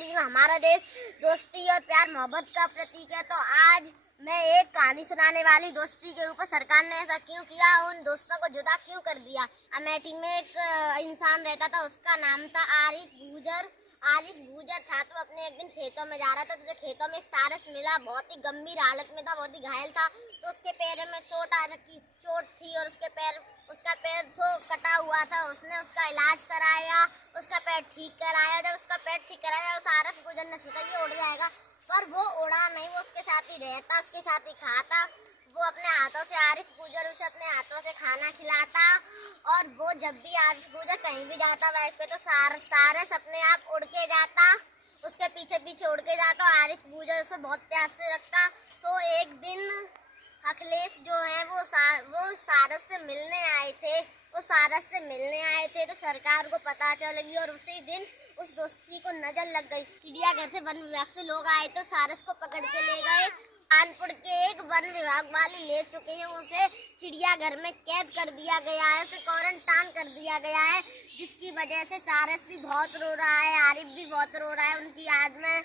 वाली हूँ। हमारा देश दोस्ती और प्यार मोहब्बत का प्रतीक है। तो आज मैं एक कहानी सुनाने वाली दोस्ती के ऊपर। सरकार ने ऐसा क्यों किया, उन दोस्तों को जुदा क्यों कर दिया। अमेठी में एक इंसान रहता था, उसका नाम था आरिफ गुजर। आरिफ गुजर था तो अपने एक दिन खेतों में जा रहा था, तो खेतों में एक सारस मिला। बहुत ही गंभीर हालत में था, बहुत ही घायल था। तो उसके पैर में चोट थी और उसका पैर तो कटा हुआ था। उसने उसका इलाज कराया, उसका पैर ठीक कराया। जब उसका पैर ठीक कराया तो सारस गुजर ने सोचा ये उड़ जाएगा, पर वो उड़ा नहीं। वो उसके साथ ही रहता, उसके साथ ही खाता। वो अपने हाथों से आरिफ गुजर उसे अपने हाथों से खाना खिलाता। और वो जब भी आरिफ गुजर कहीं भी जाता बाइक पे, तो सारस अपने आप उड़ के जाता, उसके पीछे पीछे उड़ के जाता। आरिफ गुजर उसे बहुत प्यार से रखता। तो एक दिन अखिलेश जो है वो सारस से मिलने आए थे। तो सरकार को पता चल गई और उसी दिन उस दोस्ती को नजर लग गई। चिड़ियाघर से वन विभाग से लोग आए तो सारस को पकड़ के ले गए। कानपुर के एक वन विभाग वाले ले चुके हैं। उसे चिड़ियाघर में कैद कर दिया गया है, उसे क्वारंटाइन कर दिया गया है, जिसकी वजह से सारस भी बहुत रो रहा है, आरिफ भी बहुत रो रहा है उनकी याद में।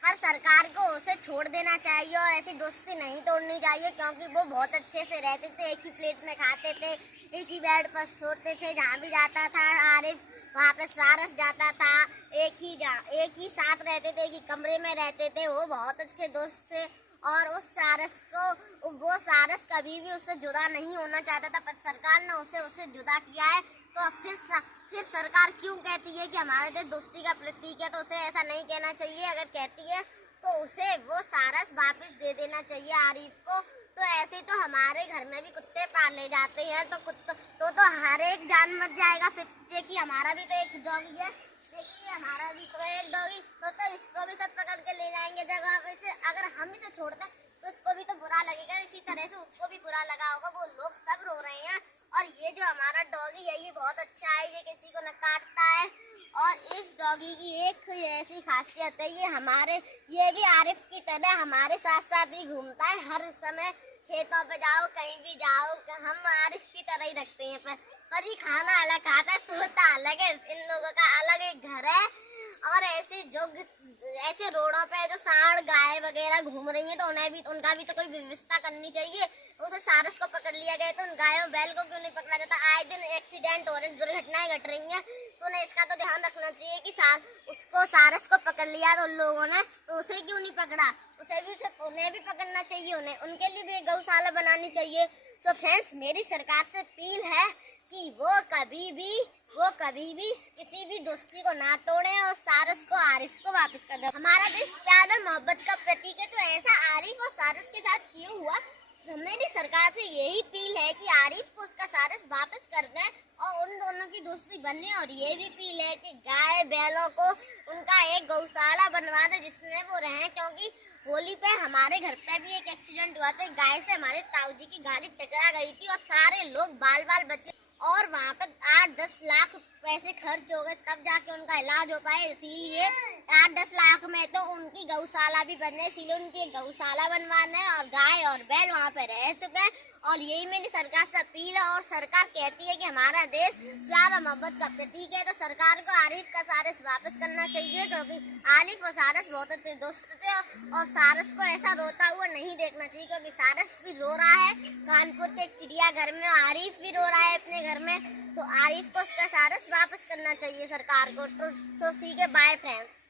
पर सरकार को उसे छोड़ देना चाहिए और ऐसी दोस्ती नहीं तोड़नी चाहिए, क्योंकि वो बहुत अच्छे से रहते थे। एक ही प्लेट में खाते थे, एक ही बेड पर सोते थे। जहाँ भी जाता था आरिफ, वहाँ पे सारस जाता था। एक ही साथ रहते थे, एक ही कमरे में रहते थे। वो बहुत अच्छे दोस्त थे और वो सारस कभी भी उससे जुदा नहीं होना चाहता था, पर सरकार ने उसे जुदा किया है। तो फिर सरकार क्यों कहती है कि हमारे देश दोस्ती का प्रतीक है, तो उसे ऐसा नहीं कहना चाहिए। अगर कहती है तो उसे वो सारस वापस दे देना चाहिए आरिफ को। तो ऐसे तो हमारे घर में भी कुत्ते पाले जाते हैं, तो हर एक जानवर जाएगा। फिर देखिए हमारा भी तो एक डॉगी है, देखिए हमारा भी तो एक डॉगी, तो इसको भी सब पकड़ के ले जाएंगे जगह पे से। अगर हम इसे छोड़ते हैं तो इसको भी तो बुरा लगेगा, इसी तरह से उसको भी बुरा लगा होगा। वो लोग सब रो रहे हैं। और ये जो हमारा डॉगी है ये बहुत अच्छा है, ये किसी को न काटता है। और इस डॉगी की एक ऐसी खासियत है, ये भी आरिफ की तरह हमारे साथ साथ ही घूमता है। हर समय खेतों पे जाओ, कहीं भी जाओ, हम आरिफ की तरह ही रखते हैं। पर ये खाना अलग खाता है, सोता अलग है। इन लोगों का अलग एक घर है। और ऐसे रोडों पे जो सांड गाय वगैरह घूम रही हैं, तो उनका भी तो कोई व्यवस्था करनी चाहिए। उसे सारस को पकड़ लिया गया, तो उन गायों बैल को क्यों नहीं पकड़ा जाता। आए दिन एक्सीडेंट हो रहे, दुर्घटनाएं घट रही हैं, तो उन्हें इसका तो ध्यान रखना चाहिए कि सारस को पकड़ लिया तो उन लोगों ने, तो उसे क्यों नहीं पकड़ा। उन्हें भी पकड़ना चाहिए, उनके लिए भी एक गौशाला बनानी चाहिए। तो फ्रेंड्स, मेरी सरकार से अपील है कि वो कभी भी किसी भी दोस्ती को ना तोड़े और सारस को आरिफ को वापस कर दे। हमारा देश प्यार और मोहब्बत का प्रतीक है, तो ऐसा आरिफ और सारस के साथ क्यों हुआ। तो मेरी सरकार से यही अपील है कि आरिफ को उसका सारस वापस कर दें और उन दोनों की दोस्ती बने। और ये भी अपील है कि गाय बैलों को उनका एक गौशाला बनवा दे जिसमें वो रहें, क्योंकि होली पे हमारे घर पे भी एक एक्सीडेंट हुआ था। गाय से हमारे ताऊ जी की गाड़ी टकरा गई थी और सारे लोग बाल बचे और वहाँ पर 8-10 लाख पैसे खर्च हो गए, तब जाके उनका इलाज हो पाए। इसीलिए 8-10 लाख में तो उनकी गौशाला भी बने, इसीलिए उनकी एक गौशाला बनवाना है और गाय और बैल वहाँ पे रह चुके हैं। और यही मेरी सरकार से अपील है। और सरकार कहती है कि हमारा देश प्यार और मोहब्बत का प्रतीक है, तो सरकार को आरिफ का सारस वापस करना चाहिए, क्योंकि आरिफ और सारस बहुत अच्छे दोस्त थे। और सारस को ऐसा रोता हुआ नहीं देखना चाहिए, क्योंकि सारस भी रो रहा है कानपुर के चिड़ियाघर में, आरिफ भी रो रहा है अपने घर में। तो आरिफ को उसका सारस वापस करना चाहिए सरकार को। तो ठीक है, बाय फ्रेंड्स।